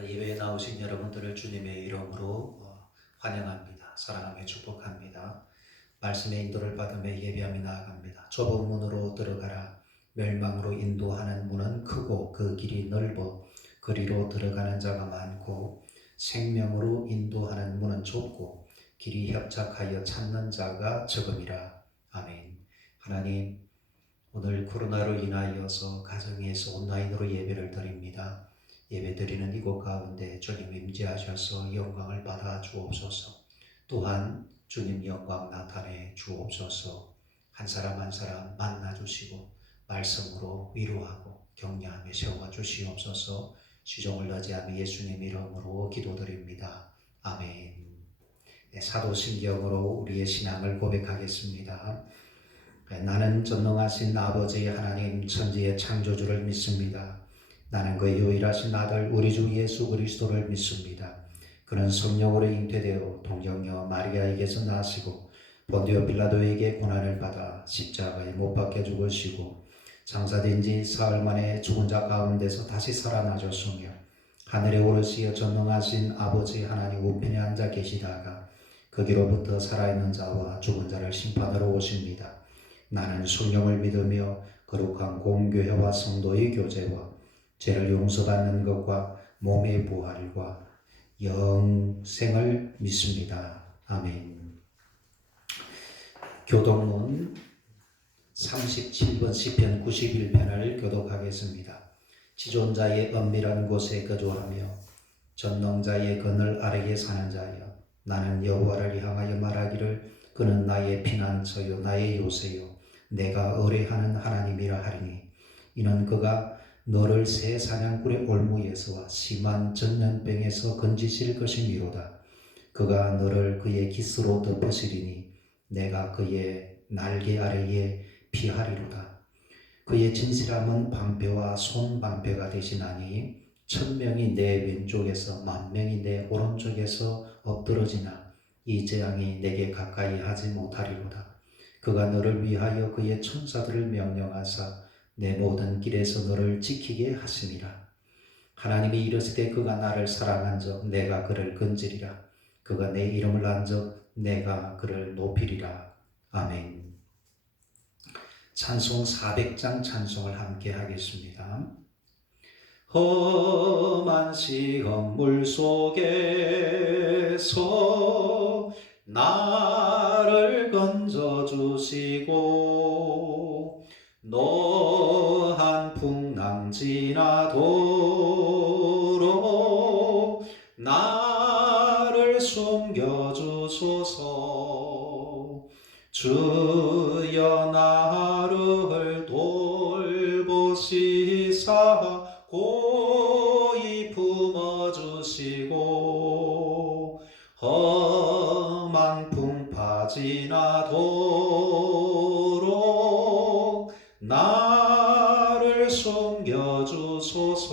예배에 나오신 여러분들을 주님의 이름으로 환영합니다. 사랑하며 축복합니다. 말씀의 인도를 받으며 예배하며 나아갑니다. 좁은 문으로 들어가라. 멸망으로 인도하는 문은 크고 그 길이 넓어 그리로 들어가는 자가 많고 생명으로 인도하는 문은 좁고 길이 협착하여 찾는 자가 적음이라. 아멘. 하나님, 오늘 코로나로 인하여서 가정에서 온라인으로 예배를 드립니다. 예배드리는 이곳 가운데 주님 임재하셔서 영광을 받아 주옵소서. 또한 주님 영광 나타내 주옵소서. 한 사람 한 사람 만나 주시고 말씀으로 위로하고 격려하며 세워 주시옵소서. 시종을 의지하며 예수님 이름으로 기도드립니다. 아멘. 사도신경으로 우리의 신앙을 고백하겠습니다. 나는 전능하신 아버지 하나님 천지의 창조주를 믿습니다. 나는 그 유일하신 아들 우리 주 예수 그리스도를 믿습니다. 그는 성령으로 잉태되어 동정녀 마리아에게서 나시고 본디오 빌라도에게 고난을 받아 십자가에 못 박혀 죽으시고 장사된 지 사흘 만에 죽은 자 가운데서 다시 살아나셨으며 하늘에 오르시어 전능하신 아버지 하나님 우편에 앉아 계시다가 거기로부터 살아있는 자와 죽은 자를 심판하러 오십니다. 나는 성령을 믿으며 거룩한 공교회와 성도의 교제와 죄를 용서받는 것과 몸의 부활과 영생을 믿습니다. 아멘. 교독문 37번 시편 91편을 교독하겠습니다. 지존자의 은밀한 곳에 거주하며 전능자의 그늘 아래에 사는 자여, 나는 여호와를 향하여 말하기를 그는 나의 피난처요 나의 요새요 내가 의뢰하는 하나님이라 하리니, 이는 그가 너를 새 사냥꾼의 올무에서와 심한 전염병에서 건지실 것이니로다. 그가 너를 그의 깃으로 덮으시리니 내가 그의 날개 아래에 피하리로다. 그의 진실함은 방패와 손방패가 되시나니 1000명이 내 왼쪽에서 10,000명이 내 오른쪽에서 엎드러지나 이 재앙이 내게 가까이 하지 못하리로다. 그가 너를 위하여 그의 천사들을 명령하사 내 모든 길에서 너를 지키게 하심이라. 하나님이 이르시되 그가 나를 사랑한즉 내가 그를 건지리라. 그가 내 이름을 안즉 내가 그를 높이리라. 아멘. 찬송 400장 찬송을 함께 하겠습니다. 험한 시험 물속에서 나를 건져주시고 노한 풍랑 지나도록 나를 숨겨주소서. 주여 나를 돌보시사 고이 품어주시고 험한 풍파 지나도록 나를 숨겨주소서.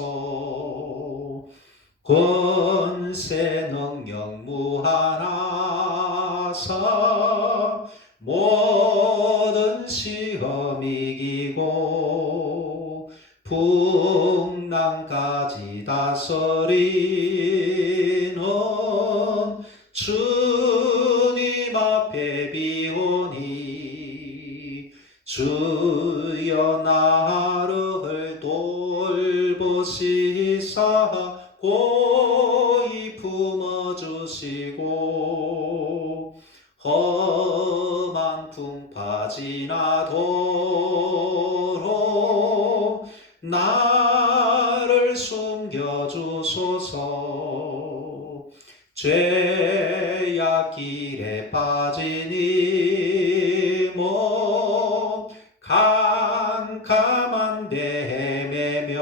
권세 능력 무한하사 모든 시험 이기고 풍랑까지 다스리는 주님 앞에 비오니 주여 나를 돌보시사 고이 품어주시고 험한 풍파 지나도록 나를 숨겨주소서. 죄악 길에 빠진 이 몸 캄캄한 데 헤매며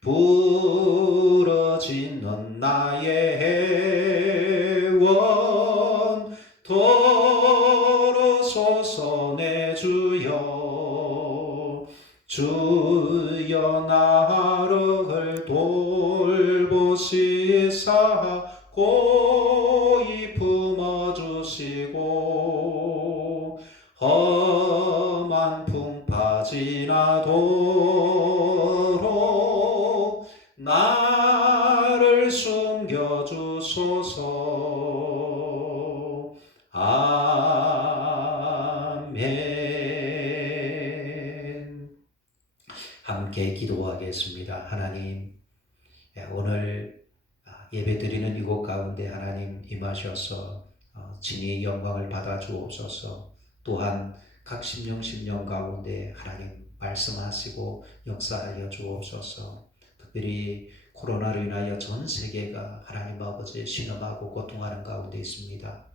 부러지는 나의 원토로 솟아내 주여. 주여 나를 돌보시사 고이 품어주시고 험한 풍파 지나도록 나를 숨겨주소서. 아멘. 함께 기도하겠습니다. 하나님, 오늘 예배드리는 이곳 가운데 하나님 임하셔서 진리의 영광을 받아 주옵소서. 또한 각 심령 가운데 하나님 말씀하시고 역사하여 주옵소서. 특별히 코로나로 인하여 전 세계가 하나님 아버지 신음하고 고통하는 가운데 있습니다.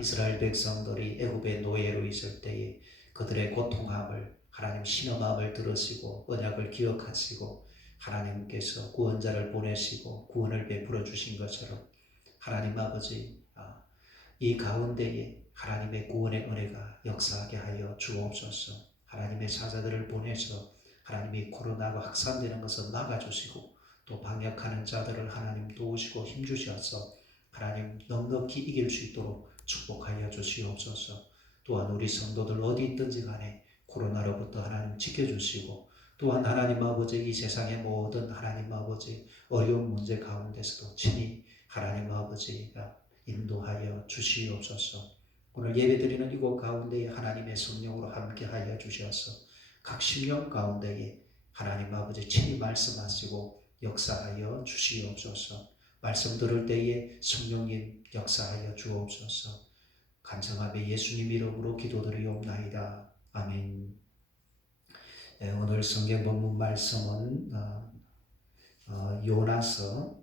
이스라엘 백성들이 애굽의 노예로 있을 때에 그들의 고통함을 하나님 신음함을 들으시고 언약을 기억하시고 하나님께서 구원자를 보내시고 구원을 베풀어 주신 것처럼 하나님 아버지 이 가운데에 하나님의 구원의 은혜가 역사하게 하여 주옵소서. 하나님의 사자들을 보내서 하나님이 코로나가 확산되는 것을 막아주시고 또 방역하는 자들을 하나님 도우시고 힘주셔서 하나님 넉넉히 이길 수 있도록 축복하여 주시옵소서. 또한 우리 성도들 어디 있든지 간에 코로나로부터 하나님 지켜주시고 또한 하나님 아버지 이 세상의 모든 하나님 아버지 어려운 문제 가운데서도 친히 하나님 아버지가 인도하여 주시옵소서. 오늘 예배드리는 이곳 가운데에 하나님의 성령으로 함께하여 주셔서 각 심령 가운데에 하나님 아버지 친히 말씀하시고 역사하여 주시옵소서. 말씀 들을 때에 성령님 역사하여 주옵소서. 간청하며 예수님 이름으로 기도드리옵나이다. 아멘. 오늘 성경 본문 말씀은 요나서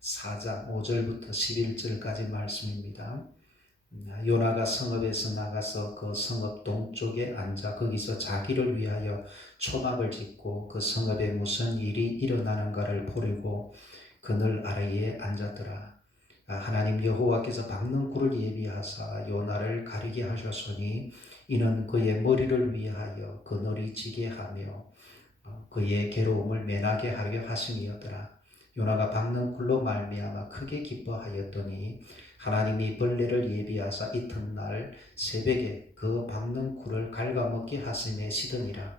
4장 5절부터 11절까지 말씀입니다. 요나가 성읍에서 나가서 그 성읍 동쪽에 앉아 거기서 자기를 위하여 초막을 짓고 그 성읍에 무슨 일이 일어나는가를 보려고 그늘 아래에 앉았더라. 하나님 여호와께서 박는 굴을 예비하사 요나를 가리게 하셨으니 이는 그의 머리를 위하여 그늘이 지게 하며 그의 괴로움을 면하게 하려 하심이었더라. 요나가 박는 굴로 말미암아 크게 기뻐하였더니 하나님이 벌레를 예비하사 이튿날 새벽에 그 박는 굴을 갉아먹게 하심에 시드니라.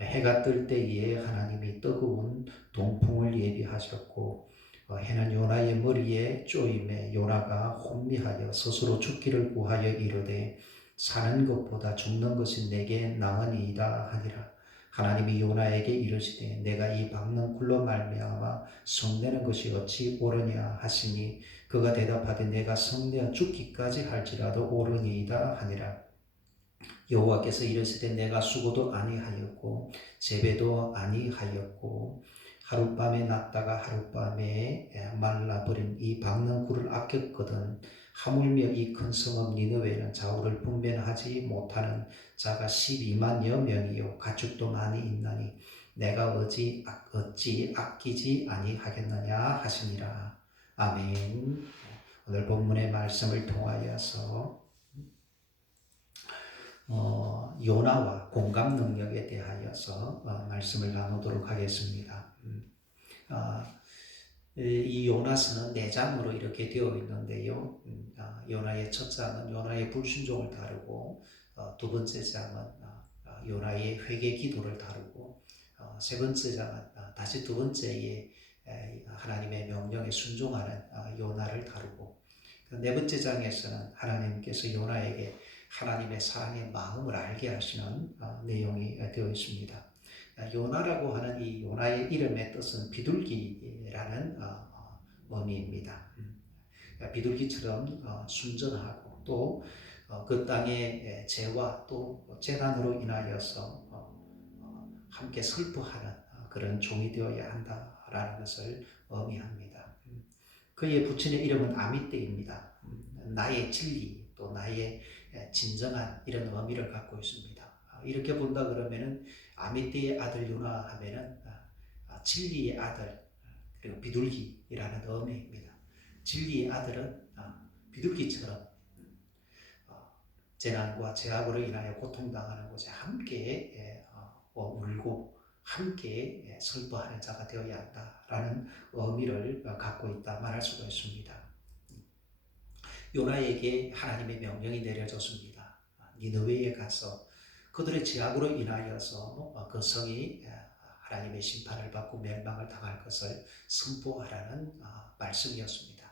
해가 뜰 때에 하나님이 뜨거운 동풍을 예비하셨고 해는 요나의 머리에 쪼임에 요나가 혼미하여 스스로 죽기를 구하여 이르되 사는 것보다 죽는 것이 내게 나으니이다 하니라. 하나님이 요나에게 이르시되 내가 이 박는 굴로 말미암아 성내는 것이 어찌 옳으냐 하시니 그가 대답하되 내가 성내어 죽기까지 할지라도 옳으니이다 하니라. 여호와께서 이르시되 내가 수고도 아니하였고 재배도 아니하였고 하룻밤에 났다가 하룻밤에 말라버린 이 박는 굴을 아꼈거든 하물며 이 큰 성읍 니느웨는 좌우를 분변하지 못하는 자가 12만여 명이요 가축도 많이 있나니 내가 어찌 아끼지 아니하겠느냐 하시니라. 아멘. 오늘 본문의 말씀을 통하여서 요나와 공감 능력에 대하여서 말씀을 나누도록 하겠습니다. 이 요나서는 4장으로 이렇게 되어 있는데요. 요나의 첫 장은 요나의 불순종을 다루고 두 번째 장은 요나의 회개 기도를 다루고 세 번째 장은 다시 두 번째에 하나님의 명령에 순종하는 요나를 다루고 네 번째 장에서는 하나님께서 요나에게 하나님의 사랑의 마음을 알게 하시는 내용이 되어 있습니다. 요나라고 하는 이 요나의 이름의 뜻은 비둘기라는 의미입니다. 비둘기처럼 순전하고 또 그 땅의 죄와 또 재난으로 인하여서 함께 슬퍼하는 그런 종이 되어야 한다라는 것을 의미합니다. 그의 부친의 이름은 아미떼입니다. 나의 진리 또 나의 진정한 이런 의미를 갖고 있습니다. 이렇게 본다 그러면은 아미떼의 아들 요나 하면은 진리의 아들 그리고 비둘기라는 의미입니다. 진리의 아들은 비둘기처럼 재난과 제약으로 인하여 고통당하는 곳에 함께 울고 함께 슬퍼하는 자가 되어야 한다라는 의미를 갖고 있다 말할 수가 있습니다. 요나에게 하나님의 명령이 내려졌습니다. 니느웨에 가서 그들의 죄악으로 인하여서 그 성이 하나님의 심판을 받고 멸망을 당할 것을 선포하라는 말씀이었습니다.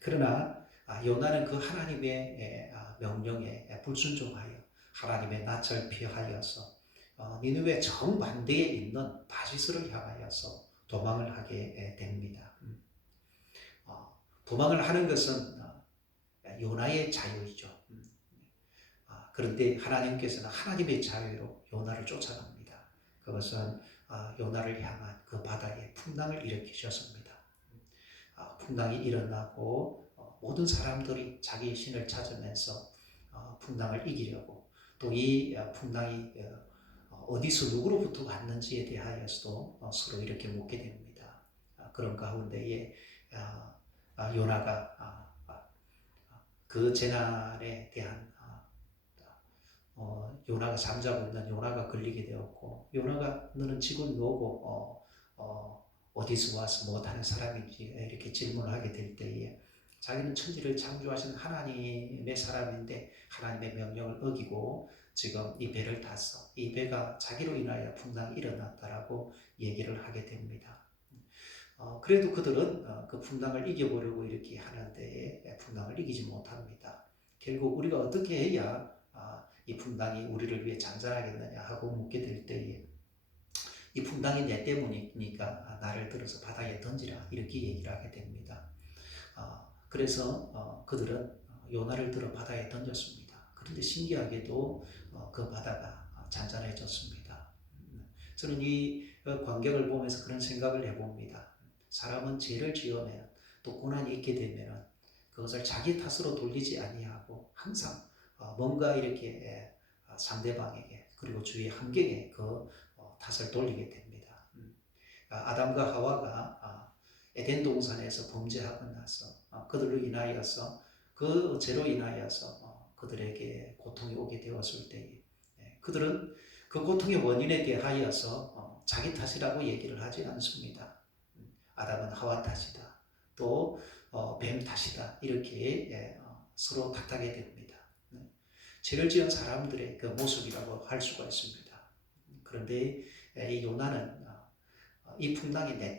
그러나 요나는 그 하나님의 명령에 불순종하여 하나님의 낯을 피하여서 니느웨 정반대에 있는 다시스를 향하여서 도망을 하게 됩니다. 도망을 하는 것은 요나의 자유이죠. 그런데 하나님께서는 하나님의 자유로 요나를 쫓아갑니다. 그것은 요나를 향한 그 바다에 풍랑을 일으키셨습니다. 풍랑이 일어나고 모든 사람들이 자기의 신을 찾으면서 풍랑을 이기려고 또 이 풍랑이 어디서 누구로부터 왔는지에 대하여서도 서로 이렇게 묻게 됩니다. 그런 가운데에 요나가 그 재난에 대한 요나가 잠자고 있는 요나가 걸리게 되었고, 요나가 너는 지금 누구고 어디서 와서 못하는 사람인지 이렇게 질문을 하게 될 때에 자기는 천지를 창조하신 하나님의 사람인데 하나님의 명령을 어기고 지금 이 배를 탔어. 이 배가 자기로 인하여 풍랑이 일어났다라고 얘기를 하게 됩니다. 그래도 그들은 그 풍랑을 이겨보려고 이렇게 하는데 풍랑을 이기지 못합니다. 결국 우리가 어떻게 해야 이 풍랑이 우리를 위해 잔잔하겠느냐 하고 묻게 될 때에 이 풍랑이 내 때문이니까 나를 들어서 바다에 던지라 이렇게 얘기를 하게 됩니다. 그래서 그들은 요나를 들어 바다에 던졌습니다. 그런데 신기하게도 그 바다가 잔잔해졌습니다. 저는 이 광경을 보면서 그런 생각을 해봅니다. 사람은 죄를 지으면 또 고난이 있게 되면 그것을 자기 탓으로 돌리지 아니하고 항상 뭔가 이렇게 상대방에게 그리고 주위의 환경에 그 탓을 돌리게 됩니다. 아담과 하와가 에덴 동산에서 범죄하고 나서 그들로 인하여서 그 죄로 인하여서 그들에게 고통이 오게 되었을 때에 그들은 그 고통의 원인에 대하여서 자기 탓이라고 얘기를 하지 않습니다. 아담은 하와 탓이다. 또 뱀 탓이다. 이렇게 서로 탓하게 됩니다. 죄를 지은 사람들의 그 모습이라고 할 수가 있습니다. 그런데 이 요나는 이 풍랑이 내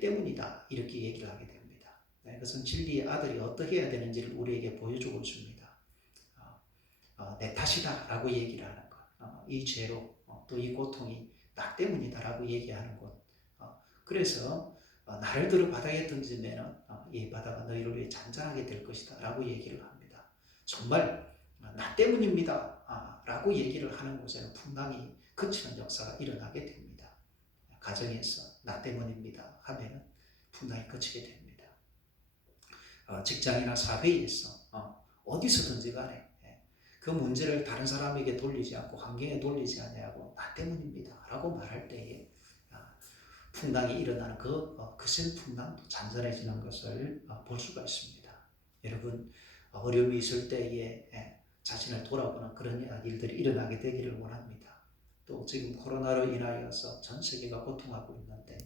때문이다. 이렇게 얘기를 하게 됩니다. 그것은 진리의 아들이 어떻게 해야 되는지를 우리에게 보여주고 있습니다. 내 탓이다 라고 얘기를 하는 것. 이 죄로 또 이 고통이 나 때문이다 라고 얘기하는 것. 그래서 나를 들어 바다에 던지면 이 바다가 너희를 위해 잔잔하게 될 것이다 라고 얘기를 합니다. 정말 나 때문입니다 라고 얘기를 하는 곳에는 풍랑이 그치는 역사가 일어나게 됩니다. 가정에서 나 때문입니다 하면 풍랑이 그치게 됩니다. 직장이나 사회에서 어디서든지 간에 그 문제를 다른 사람에게 돌리지 않고 환경에 돌리지 않냐고 나 때문입니다 라고 말할 때에 풍랑이 일어나는 그센 풍랑도 잔잔해지는 것을 볼 수가 있습니다. 여러분 어려움이 있을 때에 자신을 돌아보는 그런 일들이 일어나게 되기를 원합니다. 또 지금 코로나로 인하여서 전 세계가 고통하고 있는데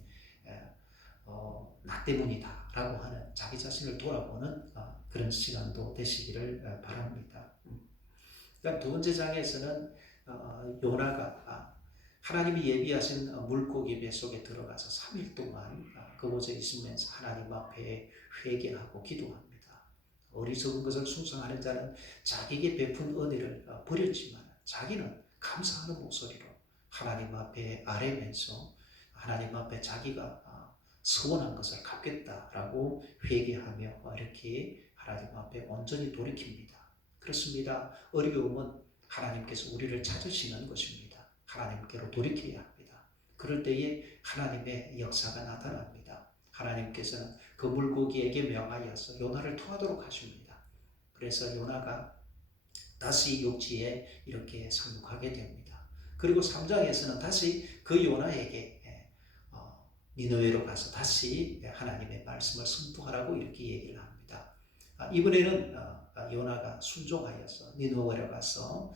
나 때문이다 라고 하는 자기 자신을 돌아보는 그런 시간도 되시기를 바랍니다. 그다음 두 번째 장에서는 요나가 하나님이 예비하신 물고기 배 속에 들어가서 3일 동안 그곳에 있으면서 하나님 앞에 회개하고 기도합니다. 어리석은 것을 숭상하는 자는 자기에게 베푼 은혜를 버렸지만 자기는 감사하는 목소리로 하나님 앞에 아뢰면서 하나님 앞에 자기가 서원한 것을 갚겠다라고 회개하며 이렇게 하나님 앞에 온전히 돌이킵니다. 그렇습니다. 어려움은 하나님께서 우리를 찾으시는 것입니다. 하나님께로 돌이켜야 합니다. 그럴 때에 하나님의 역사가 나타납니다. 하나님께서는 그 물고기에게 명하여서 요나를 통하도록 하십니다. 그래서 요나가 다시 육지에 이렇게 상륙하게 됩니다. 그리고 3장에서는 다시 그 요나에게 니느웨로 가서 다시 하나님의 말씀을 선포하라고 이렇게 얘기를 합니다. 이번에는 요나가 순종하여서 니느웨로 가서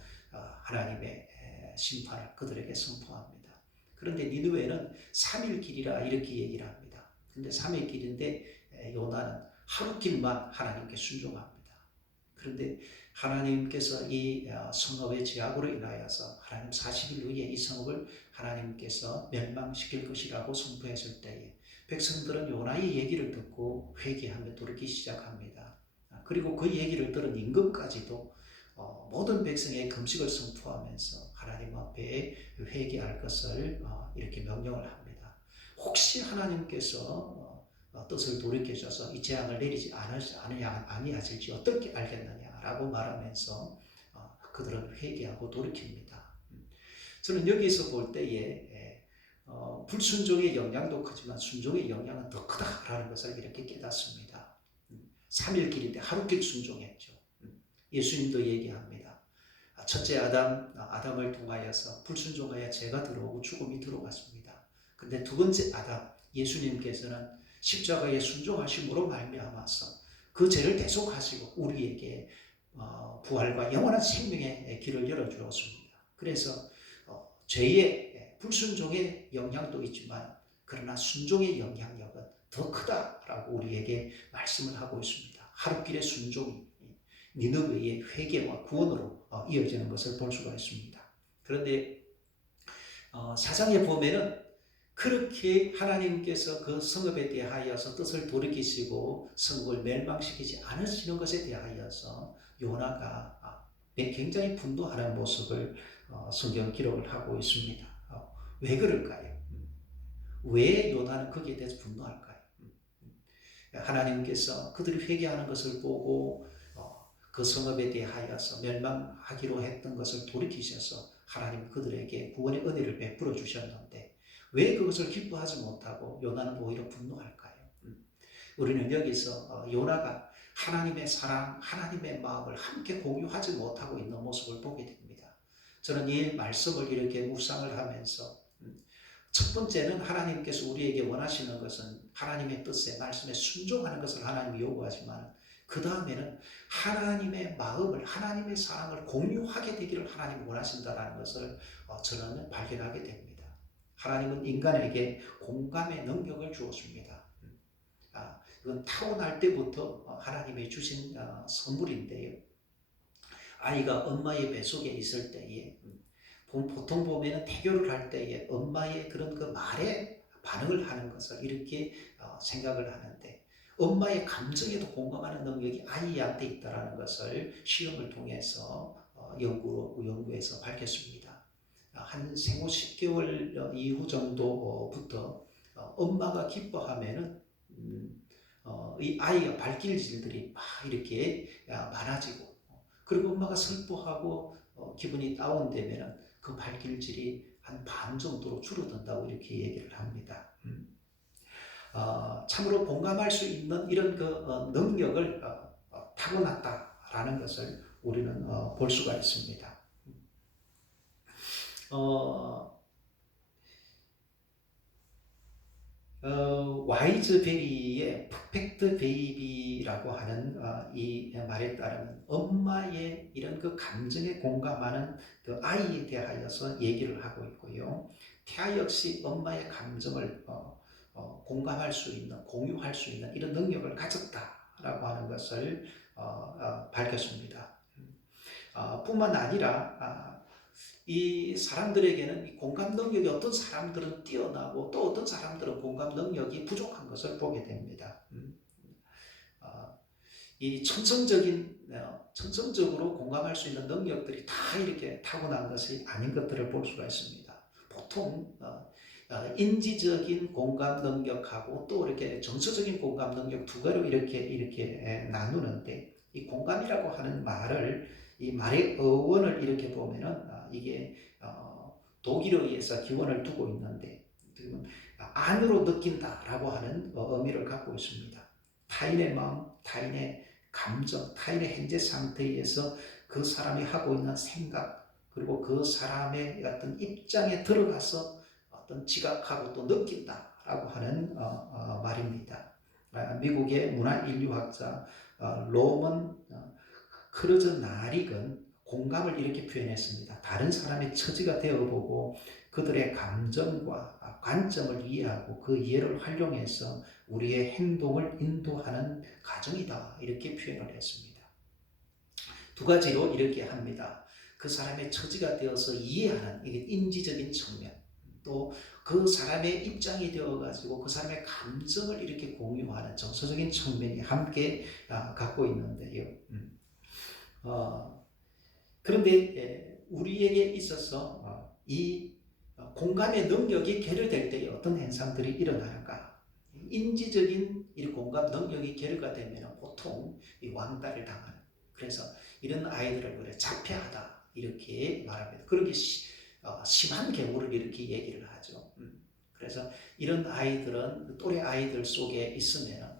하나님의 심판을 그들에게 선포합니다. 그런데 니느웨는 3일 길이라 이렇게 얘기를 합니다. 근데 3일 길인데 요나는 하루 길만 하나님께 순종합니다. 그런데 하나님께서 이 성읍의 죄악으로 인하여서 하나님 40일 후에 이 성읍을 하나님께서 멸망시킬 것이라고 선포했을 때에 백성들은 요나의 얘기를 듣고 회개하며 돌이키기 시작합니다. 그리고 그 얘기를 들은 임금까지도 모든 백성의 금식을 선포하면서 하나님 앞에 회개할 것을 이렇게 명령을 합니다. 혹시 하나님께서 뜻을 돌이켜셔서 이 재앙을 내리지 아니하실지 어떻게 알겠느냐라고 말하면서 그들은 회개하고 돌이킵니다. 저는 여기서 볼 때에 불순종의 영향도 크지만 순종의 영향은 더 크다라는 것을 이렇게 깨닫습니다. 3일 길인데 하루길 순종했죠. 예수님도 얘기합니다. 첫째 아담을 통하여서 불순종하여 죄가 들어오고 죽음이 들어왔습니다. 근데 두 번째 아담 예수님께서는 십자가에 순종하심으로 말미암아서 그 죄를 대속하시고 우리에게 부활과 영원한 생명의 길을 열어주었습니다. 그래서 죄의 불순종의 영향도 있지만 그러나 순종의 영향력은 더 크다라고 우리에게 말씀을 하고 있습니다. 하루길의 순종이 니느웨의 회개와 구원으로 이어지는 것을 볼 수가 있습니다. 그런데 사장에 보면은 그렇게 하나님께서 그 성읍에 대하여서 뜻을 돌이키시고 성읍을 멸망시키지 않으시는 것에 대하여서 요나가 굉장히 분노하는 모습을 성경 기록을 하고 있습니다. 왜 그럴까요? 왜 요나는 거기에 대해서 분노할까요? 하나님께서 그들이 회개하는 것을 보고 그 성읍에 대하여서 멸망하기로 했던 것을 돌이키셔서 하나님 그들에게 구원의 은혜를 베풀어 주셨는데 왜 그것을 기뻐하지 못하고 요나는 오히려 분노할까요? 우리는 여기서 요나가 하나님의 사랑, 하나님의 마음을 함께 공유하지 못하고 있는 모습을 보게 됩니다. 저는 이 말씀을 이렇게 묵상을 하면서 첫 번째는 하나님께서 우리에게 원하시는 것은 하나님의 뜻에 말씀에 순종하는 것을 하나님이 요구하지만 그 다음에는 하나님의 마음을 하나님의 사랑을 공유하게 되기를 하나님이 원하신다는 것을 저는 발견하게 됩니다. 하나님은 인간에게 공감의 능력을 주었습니다. 이건 타고날 때부터 하나님이 주신 선물인데요. 아이가 엄마의 뱃속에 있을 때에 보통 보면 태교를 할 때에 엄마의 그런 그 말에 반응을 하는 것을 이렇게 생각을 하는데 엄마의 감정에도 공감하는 능력이 아이한테 있다는 것을 실험을 통해서 연구에서 밝혔습니다. 한 생후 10개월 이후 정도부터 엄마가 기뻐하면은 이 아이가 발길질들이 막 이렇게 많아지고 그리고 엄마가 슬퍼하고 기분이 다운되면은 그 발길질이 한 반 정도로 줄어든다고 이렇게 얘기를 합니다. 참으로 공감할 수 있는 이런 그 능력을 타고났다라는 것을 우리는 볼 수가 있습니다. 와이즈 베리의 퍼펙트 베이비라고 하는 이 말에 따르면 엄마의 이런 그 감정에 공감하는 그 아이에 대하여서 얘기를 하고 있고요. 태아 역시 엄마의 감정을 공감할 수 있는, 공유할 수 있는 이런 능력을 가졌다라고 하는 것을 밝혔습니다. 뿐만 아니라 이 사람들에게는 이 공감 능력이 어떤 사람들은 뛰어나고 또 어떤 사람들은 공감 능력이 부족한 것을 보게 됩니다. 이 천성적으로 공감할 수 있는 능력들이 다 이렇게 타고난 것이 아닌 것들을 볼 수가 있습니다. 보통 인지적인 공감 능력하고 또 이렇게 정서적인 공감 능력 두 가지로 이렇게 나누는데 이 공감이라고 하는 말을 이 말의 어원을 이렇게 보면은 이게 독일어에서 기원을 두고 있는데 안으로 느낀다라고 하는 의미를 갖고 있습니다. 타인의 마음, 타인의 감정, 타인의 현재 상태에서 그 사람이 하고 있는 생각 그리고 그 사람의 어떤 입장에 들어가서 어떤 지각하고 또 느낀다라고 하는 말입니다. 미국의 문화인류학자 로먼 크르즈나릭은 공감을 이렇게 표현했습니다. 다른 사람의 처지가 되어보고 그들의 감정과 관점을 이해하고 그 이해를 활용해서 우리의 행동을 인도하는 과정이다 이렇게 표현을 했습니다. 두 가지로 이렇게 합니다. 그 사람의 처지가 되어서 이해하는 이게 인지적인 측면, 또 그 사람의 입장이 되어가지고 그 사람의 감정을 이렇게 공유하는 정서적인 측면이 함께 갖고 있는데요. 그런데 우리에게 있어서 이 공감의 능력이 결여될 때에 어떤 현상들이 일어나는가? 인지적인 이 공감 능력이 결여가 되면 보통 이 왕따를 당하는, 그래서 이런 아이들을 그래 자폐하다 이렇게 말합니다. 그렇게 심한 경우를 이렇게 얘기를 하죠. 그래서 이런 아이들은 또래 아이들 속에 있으면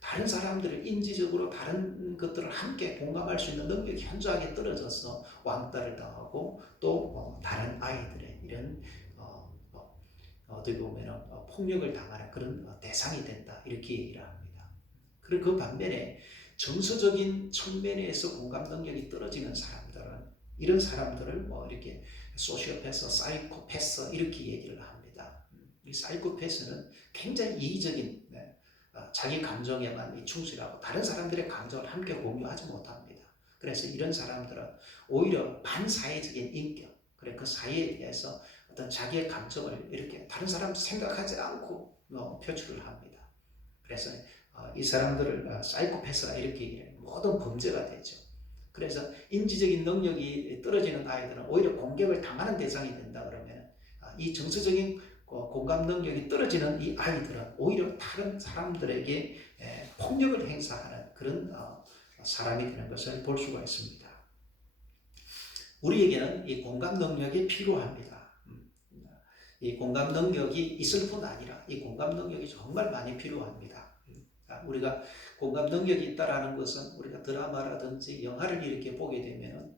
다른 사람들을 인지적으로 다른 것들을 함께 공감할 수 있는 능력이 현저하게 떨어져서 왕따를 당하고 또 다른 아이들의 이런 어떻게 보면 폭력을 당하는 그런 대상이 된다 이렇게 얘기를 합니다. 그리고 그 반면에 정서적인 측면에서 공감 능력이 떨어지는 사람들은 이런 사람들을 이렇게 소시오패스, 사이코패스 이렇게 얘기를 합니다. 이 사이코패스는 굉장히 이기적인 자기 감정에만 충실하고 다른 사람들의 감정을 함께 공유하지 못합니다. 그래서 이런 사람들은 오히려 반사회적인 인격, 그래 그 사회에 대해서 어떤 자기의 감정을 이렇게 다른 사람 생각하지 않고 표출을 합니다. 그래서 이 사람들을 사이코패스라 이렇게 얘기해요. 모든 범죄가 되죠. 그래서 인지적인 능력이 떨어지는 아이들은 오히려 공격을 당하는 대상이 된다 그러면 이 정서적인 공감 능력이 떨어지는 이 아이들은 오히려 다른 사람들에게 폭력을 행사하는 그런 사람이 되는 것을 볼 수가 있습니다. 우리에게는 이 공감 능력이 필요합니다. 이 공감 능력이 있을 뿐 아니라 이 공감 능력이 정말 많이 필요합니다. 우리가 공감 능력이 있다라는 것은 우리가 드라마라든지 영화를 이렇게 보게 되면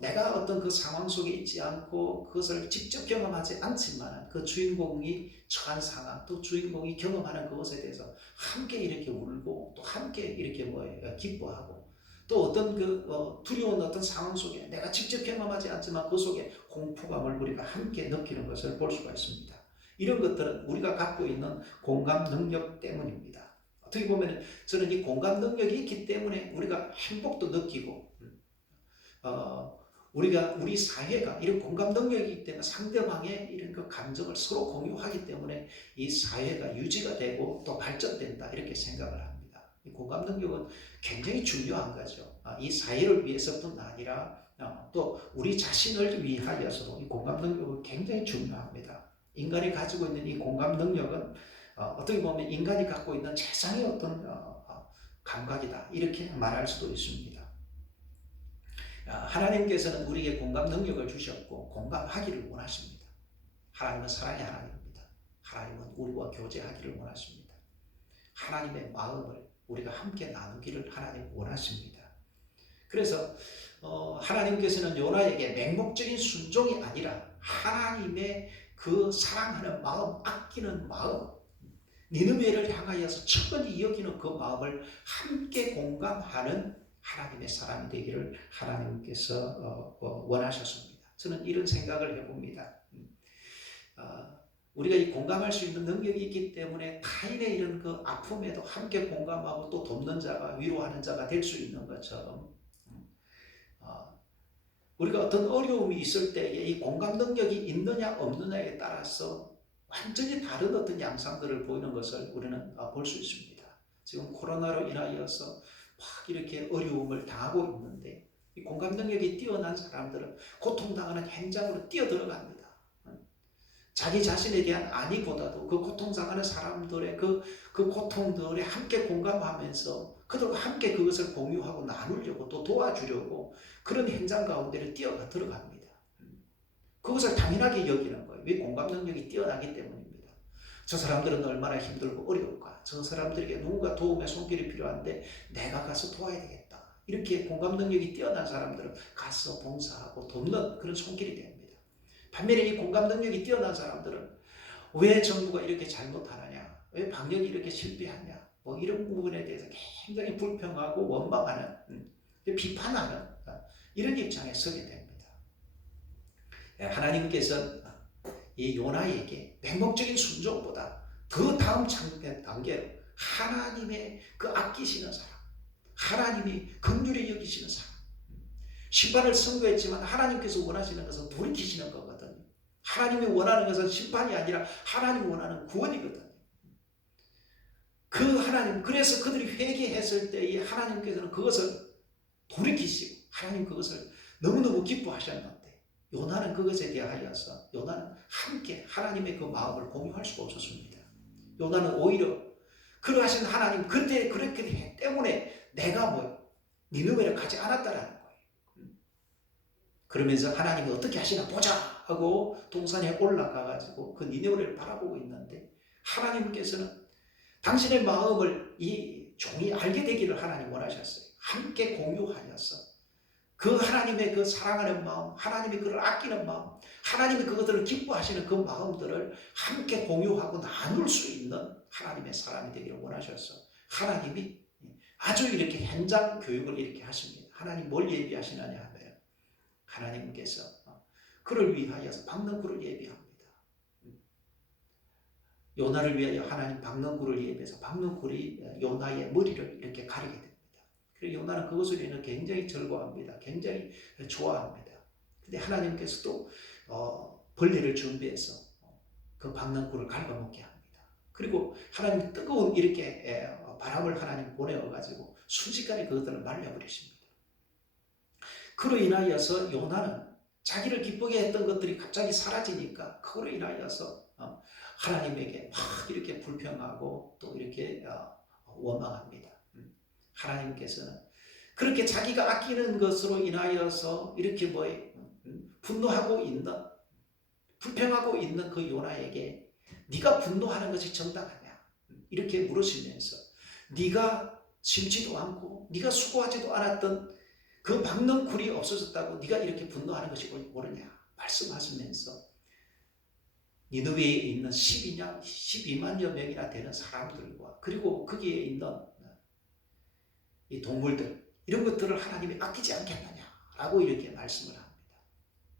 내가 어떤 그 상황 속에 있지 않고 그것을 직접 경험하지 않지만 그 주인공이 처한 상황, 또 주인공이 경험하는 그것에 대해서 함께 이렇게 울고 또 함께 이렇게 기뻐하고 또 어떤 그 두려운 어떤 상황 속에 내가 직접 경험하지 않지만 그 속에 공포감을 우리가 함께 느끼는 것을 볼 수가 있습니다. 이런 것들은 우리가 갖고 있는 공감 능력 때문입니다. 어떻게 보면 저는 이 공감 능력이 있기 때문에 우리가 행복도 느끼고 우리 사회가 이런 공감 능력이기 때문에 상대방의 이런 그 감정을 서로 공유하기 때문에 이 사회가 유지가 되고 또 발전된다 이렇게 생각을 합니다. 이 공감 능력은 굉장히 중요한 거죠. 이 사회를 위해서뿐 아니라 또 우리 자신을 위하여서도 이 공감 능력은 굉장히 중요합니다. 인간이 가지고 있는 이 공감 능력은 어떻게 보면 인간이 갖고 있는 최상의 어떤 감각이다 이렇게 말할 수도 있습니다. 하나님께서는 우리에게 공감 능력을 주셨고 공감하기를 원하십니다. 하나님은 사랑의 하나님입니다. 하나님은 우리와 교제하기를 원하십니다. 하나님의 마음을 우리가 함께 나누기를 하나님 원하십니다. 그래서 하나님께서는 요나에게 맹목적인 순종이 아니라 하나님의 그 사랑하는 마음, 아끼는 마음, 니느웨를 향하여서 천히 여기는 그 마음을 함께 공감하는 하나님의 사람이 되기를 하나님께서 원하셨습니다. 저는 이런 생각을 해봅니다. 우리가 이 공감할 수 있는 능력이 있기 때문에 타인의 이런 그 아픔에도 함께 공감하고 또 돕는 자가 위로하는 자가 될 수 있는 것처럼 우리가 어떤 어려움이 있을 때에 이 공감 능력이 있느냐 없느냐에 따라서 완전히 다른 어떤 양상들을 보이는 것을 우리는 볼 수 있습니다. 지금 코로나로 인하여서 막 이렇게 어려움을 당하고 있는데 이 공감 능력이 뛰어난 사람들은 고통당하는 현장으로 뛰어들어갑니다. 자기 자신에 대한 안위보다도 그 고통당하는 사람들의 그 고통들에 함께 공감하면서 그들과 함께 그것을 공유하고 나누려고 또 도와주려고 그런 현장 가운데를 뛰어가 들어갑니다. 그것을 당연하게 여기는 거예요. 왜? 공감 능력이 뛰어나기 때문입니다. 저 사람들은 얼마나 힘들고 어려울까? 저 사람들에게 누군가 도움의 손길이 필요한데 내가 가서 도와야 되겠다. 이렇게 공감 능력이 뛰어난 사람들은 가서 봉사하고 돕는 그런 손길이 됩니다. 반면에 이 공감 능력이 뛰어난 사람들은 왜 정부가 이렇게 잘못하느냐? 왜 방역이 이렇게 실패하냐? 이런 부분에 대해서 굉장히 불평하고 원망하는, 비판하는 이런 입장에 서게 됩니다. 하나님께서 이 요나에게 맹목적인 순종보다 더 다음 단계로 하나님의 그 아끼시는 사람, 하나님이 긍휼히 여기시는 사람. 심판을 선고했지만 하나님께서 원하시는 것은 돌이키시는 거거든요. 하나님이 원하는 것은 심판이 아니라 하나님이 원하는 구원이거든요. 그 하나님, 그래서 그들이 회개했을 때에 하나님께서는 그것을 돌이키시고 하나님 그것을 너무너무 기뻐하셨는데 요나는 그것에 대하여서 요나는 함께 하나님의 그 마음을 공유할 수가 없었습니다. 요나는 오히려 그러하신 하나님 그때 그렇게 했기 때문에 내가 니느웨를 가지 않았다라는 거예요. 그러면서 하나님이 어떻게 하시나 보자 하고 동산에 올라가가지고 그 니느웨를 바라보고 있는데 하나님께서는 당신의 마음을 이 종이 알게 되기를 하나님 원하셨어요. 함께 공유하여서 그 하나님의 그 사랑하는 마음, 하나님이 그를 아끼는 마음, 하나님이 그것들을 기뻐하시는 그 마음들을 함께 공유하고 나눌 수 있는 하나님의 사람이 되기를 원하셔서 하나님이 아주 이렇게 현장 교육을 이렇게 하십니다. 하나님 뭘 예비하시느냐 하면 하나님께서 그를 위하여서 박는 굴을 예비합니다. 요나를 위하여 하나님 박는 굴을 예비해서 박는 굴이 요나의 머리를 이렇게 가리게 됩니다. 그래서 요나는 그것을 인해 굉장히 즐거워합니다. 굉장히 좋아합니다. 근데 하나님께서 또 벌레를 준비해서 그 박는 굴을 갉아먹게 합니다. 그리고 하나님 뜨거운 이렇게 바람을 하나님 보내어가지고 순식간에 그것들을 말려버리십니다. 그로 인하여서 요나는 자기를 기쁘게 했던 것들이 갑자기 사라지니까 그로 인하여서 하나님에게 막 이렇게 불평하고 또 이렇게 원망합니다. 하나님께서는 그렇게 자기가 아끼는 것으로 인하여서 이렇게 분노하고 있는, 불평하고 있는 그 요나에게 네가 분노하는 것이 정당하냐 이렇게 물으시면서 네가 심지도 않고 네가 수고하지도 않았던 그 박는 굴이 없어졌다고 네가 이렇게 분노하는 것이 옳으냐 말씀하시면서 니느웨에 있는 12만여 명이나 되는 사람들과 그리고 거기에 있는 이 동물들 이런 것들을 하나님이 아끼지 않겠느냐라고 이렇게 말씀을 합니다.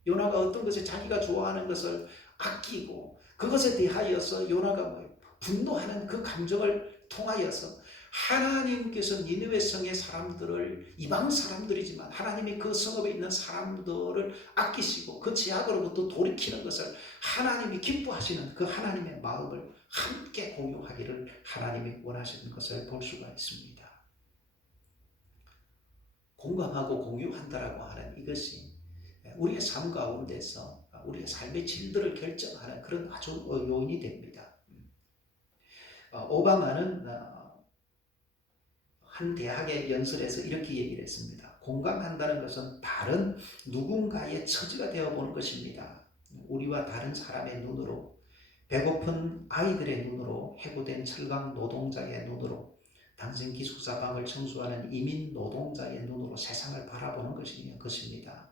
요나가 어떤 것을 자기가 좋아하는 것을 아끼고 그것에 대하여서 요나가 분노하는 그 감정을 통하여서 하나님께서 니느웨 성의 사람들을 이방 사람들이지만 하나님이 그 성읍에 있는 사람들을 아끼시고 그 죄악으로부터 돌이키는 것을 하나님이 기뻐하시는 그 하나님의 마음을 함께 공유하기를 하나님이 원하시는 것을 볼 수가 있습니다. 공감하고 공유한다라고 하는 이것이 우리의 삶 가운데서 우리의 삶의 질들을 결정하는 그런 아주 요인이 됩니다. 오바마는 한 대학의 연설에서 이렇게 얘기를 했습니다. 공감한다는 것은 다른 누군가의 처지가 되어보는 것입니다. 우리와 다른 사람의 눈으로, 배고픈 아이들의 눈으로, 해고된 철강 노동자의 눈으로, 당신 기숙사 방을 청소하는 이민 노동자의 눈으로 세상을 바라보는 것입니다.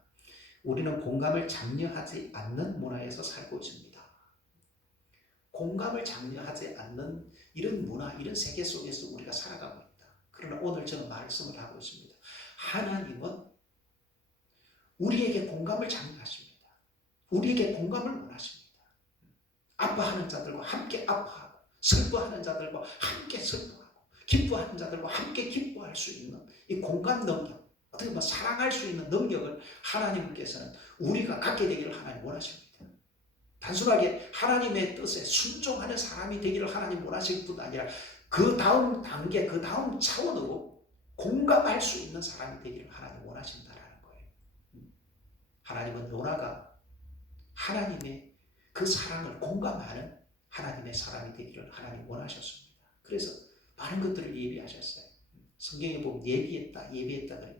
우리는 공감을 장려하지 않는 문화에서 살고 있습니다. 공감을 장려하지 않는 이런 문화, 이런 세계 속에서 우리가 살아가고 있다. 그러나 오늘 저는 말씀을 하고 있습니다. 하나님은 우리에게 공감을 장려하십니다. 우리에게 공감을 원하십니다. 아파하는 자들과 함께 아파하고 슬퍼하는 자들과 함께 슬퍼하고 기뻐하는 자들과 함께 기뻐할 수 있는 이 공감 능력, 어떻게 보면 사랑할 수 있는 능력을 하나님께서는 우리가 갖게 되기를 하나님 원하십니다. 단순하게 하나님의 뜻에 순종하는 사람이 되기를 하나님 원하실 뿐 아니라 그 다음 단계, 그 다음 차원으로 공감할 수 있는 사람이 되기를 하나님 원하신다라는 거예요. 하나님은 요나가 하나님의 그 사랑을 공감하는 하나님의 사람이 되기를 하나님 원하셨습니다. 그래서 많은 것들을 예비하셨어요. 성경에 보면 예비했다 그래요.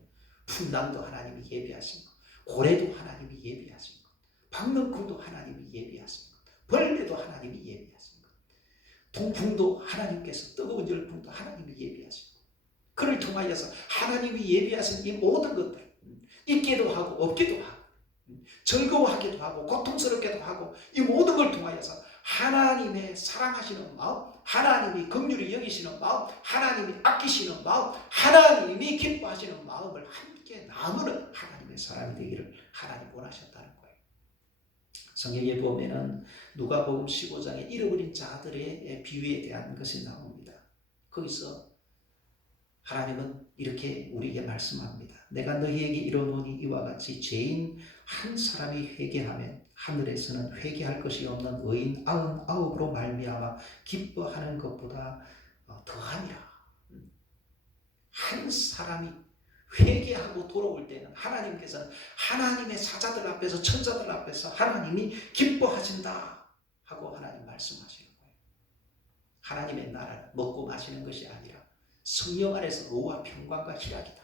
풍랑도 하나님이 예비하신 것, 고래도 하나님이 예비하신 것, 박는 굴도 하나님이 예비하신 것, 벌레도 하나님이 예비하신 것, 동풍도 하나님께서 뜨거운 열풍도 하나님이 예비하신 것, 그를 통하여서 하나님이 예비하신 이 모든 것들, 있기도 하고 없기도 하고 즐거워하기도 하고 고통스럽기도 하고 이 모든 걸 통하여서 하나님의 사랑하시는 마음, 하나님이 긍휼히 여기시는 마음, 하나님이 아끼시는 마음, 하나님이 기뻐하시는 마음을 함께 나누는 하나님의 사람이 되기를 하나님 원하셨다는 거예요. 성경에 보면은 누가복음 15장에 잃어버린 자들의 비유에 대한 것이 나옵니다. 거기서 하나님은 이렇게 우리에게 말씀합니다. 내가 너희에게 이르노니 이와 같이 죄인 한 사람이 회개하면 하늘에서는 회개할 것이 없는 의인 99으로 말미암아 기뻐하는 것보다 더하니라. 한 사람이 회개하고 돌아올 때는 하나님께서는 하나님의 사자들 앞에서 천사들 앞에서 하나님이 기뻐하신다 하고 하나님 말씀하시는 거예요. 하나님의 나라는 먹고 마시는 것이 아니라 성령 안에서 의와 평강과 희락이다.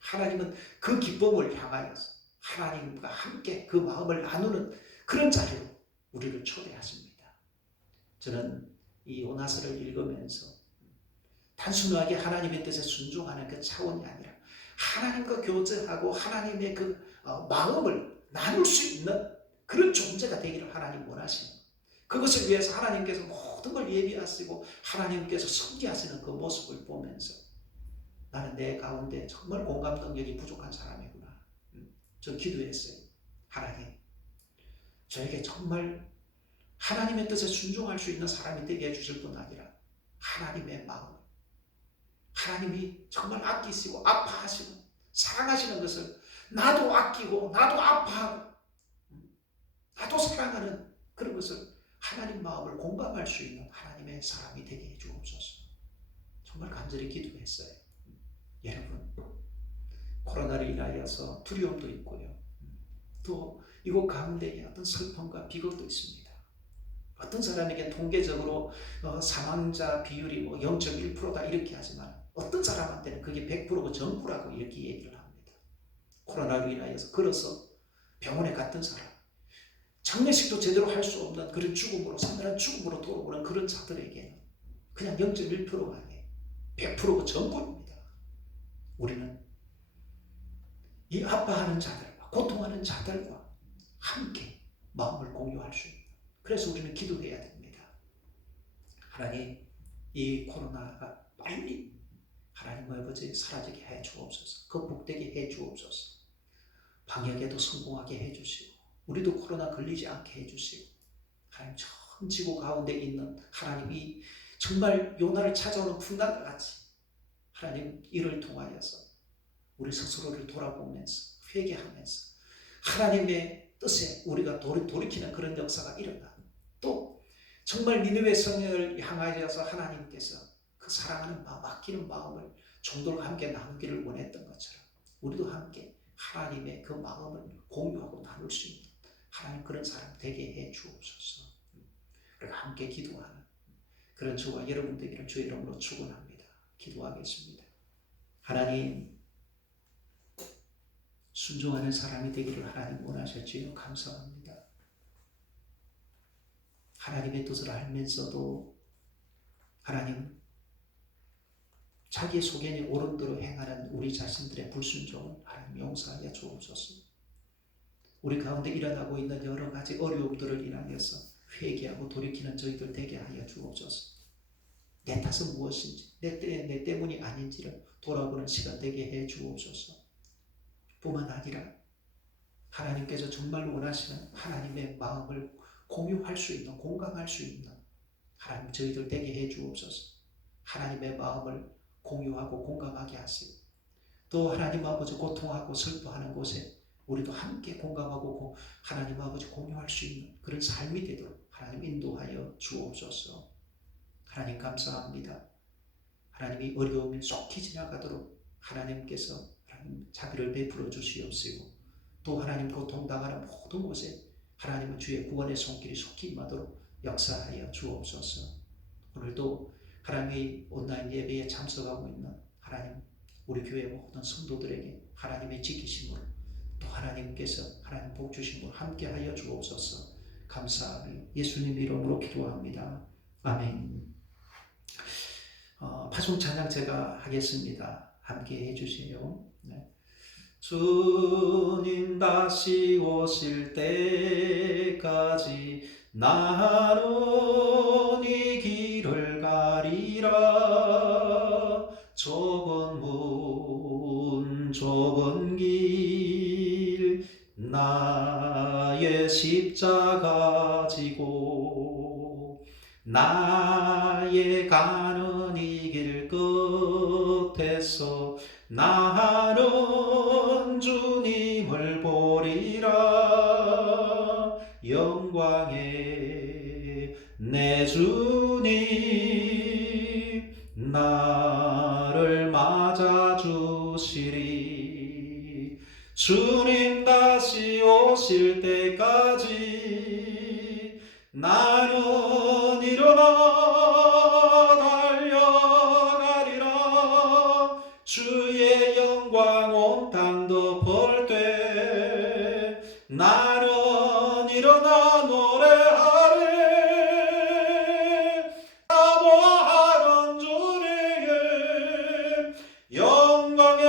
하나님은 그 기쁨을 향하여서 하나님과 함께 그 마음을 나누는 그런 자리로 우리를 초대하십니다. 저는 이 요나서를 읽으면서 단순하게 하나님의 뜻에 순종하는 그 차원이 아니라 하나님과 교제하고 하나님의 그 마음을 나눌 수 있는 그런 존재가 되기를 하나님 원하시는, 그것을 위해서 하나님께서 모든 걸 예비하시고 하나님께서 섬기하시는 그 모습을 보면서 나는 내 가운데 정말 공감 능력이 부족한 사람이구나. 저 기도했어요. 하나님, 저에게 정말 하나님의 뜻에 순종할 수 있는 사람이 되게 해주실 뿐 아니라 하나님의 마음, 하나님이 정말 아끼시고 아파하시고 사랑하시는 것을 나도 아끼고 나도 아파하고 나도 사랑하는 그런 것을 하나님 마음을 공감할 수 있는 하나님의 사람이 되게 해주옵소서. 정말 간절히 기도했어요. 여러분, 코로나를 인하여서 두려움도 있고요. 또 이곳 가운데에 어떤 슬픔과 비극도 있습니다. 어떤 사람에게 통계적으로 사망자 비율이 0.1%다 이렇게 하지만 어떤 사람한테는 그게 100%고 전부라고 이렇게 얘기를 합니다. 코로나로 인하여서 걸어서 병원에 갔던 사람, 장례식도 제대로 할 수 없는 그런 죽음으로, 산란한 죽음으로 돌아오는 그런 자들에게는 그냥 0.1%가 아니에요. 100%고 전부입니다. 우리는 이 아파하는 자들과 고통하는 자들과 함께 마음을 공유할 수 있는, 그래서 우리는 기도해야 됩니다. 하나님, 이 코로나가 빨리 하나님 아버지 사라지게 해 주옵소서. 극복되게 해 주옵소서. 방역에도 성공하게 해 주시고 우리도 코로나 걸리지 않게 해 주시고, 하나님 전 지구 가운데 있는 하나님이 정말 요나를 찾아오는 풍랑과 같이 하나님 이를 통하여서 우리 스스로를 돌아보면서 회개하면서 하나님의 뜻에 우리가 돌이키는 그런 역사가 일어나, 또 정말 니느웨 성을 향하여서 하나님께서 그 사랑하는 마음, 아끼는 마음을 종들과 함께 나누기를 원했던 것처럼 우리도 함께 하나님의 그 마음을 공유하고 나눌 수 있는 하나님 그런 사람 되게 해 주옵소서. 그리고 함께 기도하는 그런 저와 여러분 되기를 주의 이름으로 축원합니다. 기도하겠습니다. 하나님, 순종하는 사람이 되기를 하나님 원하셨지요. 감사합니다. 하나님의 뜻을 알면서도 하나님 자기 소견이 옳은 대로 행하는 우리 자신들의 불순종을 하나님 용서하여 주옵소서. 우리 가운데 일어나고 있는 여러 가지 어려움들을 인하여서 회개하고 돌이키는 저희들 되게 하여 주옵소서. 내 탓은 무엇인지, 내 때문이 아닌지를 돌아보는 시간 되게 해 주옵소서. 뿐만 아니라 하나님께서 정말 원하시는 하나님의 마음을 공유할 수 있는, 공감할 수 있는 하나님 저희들 되게 해 주옵소서. 하나님의 마음을 공유하고 공감하게 하시고, 또 하나님 아버지 고통하고 슬퍼하는 곳에 우리도 함께 공감하고 하나님 아버지 공유할 수 있는 그런 삶이 되도록 하나님 인도하여 주옵소서. 하나님 감사합니다. 하나님이 어려움이 속히 지나가도록 하나님께서 하나님 자비를 베풀어 주시옵시고, 또 하나님 고통당하는 모든 곳에 하나님은 주의 구원의 손길이 속히 임하도록 역사하여 주옵소서. 오늘도 하나님의 온라인 예배에 참석하고 있는 하나님 우리 교회 모든 성도들에게 하나님의 지키심으로, 또 하나님께서 하나님 복 주심으로 함께하여 주옵소서. 감사하며 예수님 이름으로 기도합니다. 아멘. 파송 찬양 제가 하겠습니다. 함께 해주세요. 네. 주님 다시 오실 때까지 나는 이 길을 가리라. 좁은 문 좁은 길 나의 십자가 지고 나의 가는 이 길 끝 나는 주님을 보리라. 영광의 내 주님 나를 맞아주시리. 주님 다시 오실 때까지 나는 일어나 달려가리라. 주의 영광 온 땅 덮을 때 나는 일어나 노래하리. 사모하는 주님 영광의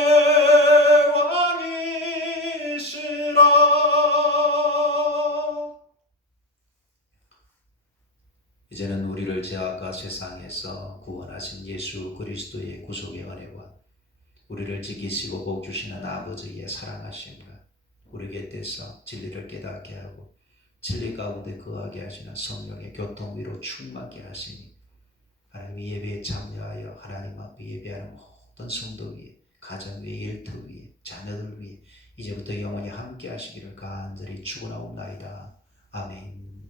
왕이시라. 이제는 우리를 죄악과 세상에서 구원하신 예수 그리스도의 구속의 은혜와 우리를 지키시고 복주시는 아버지의 사랑하심과 우리 곁에서 진리를 깨닫게 하고 진리 가운데 거하게 하시는 성령의 교통 위로 충만케 하시니 하나님 예배에 참여하여 하나님 앞에 예배하는 모든 성도 위에, 가정 위에, 일터 위에, 자녀들 위에 이제부터 영원히 함께 하시기를 간절히 축원하옵나이다. 아멘.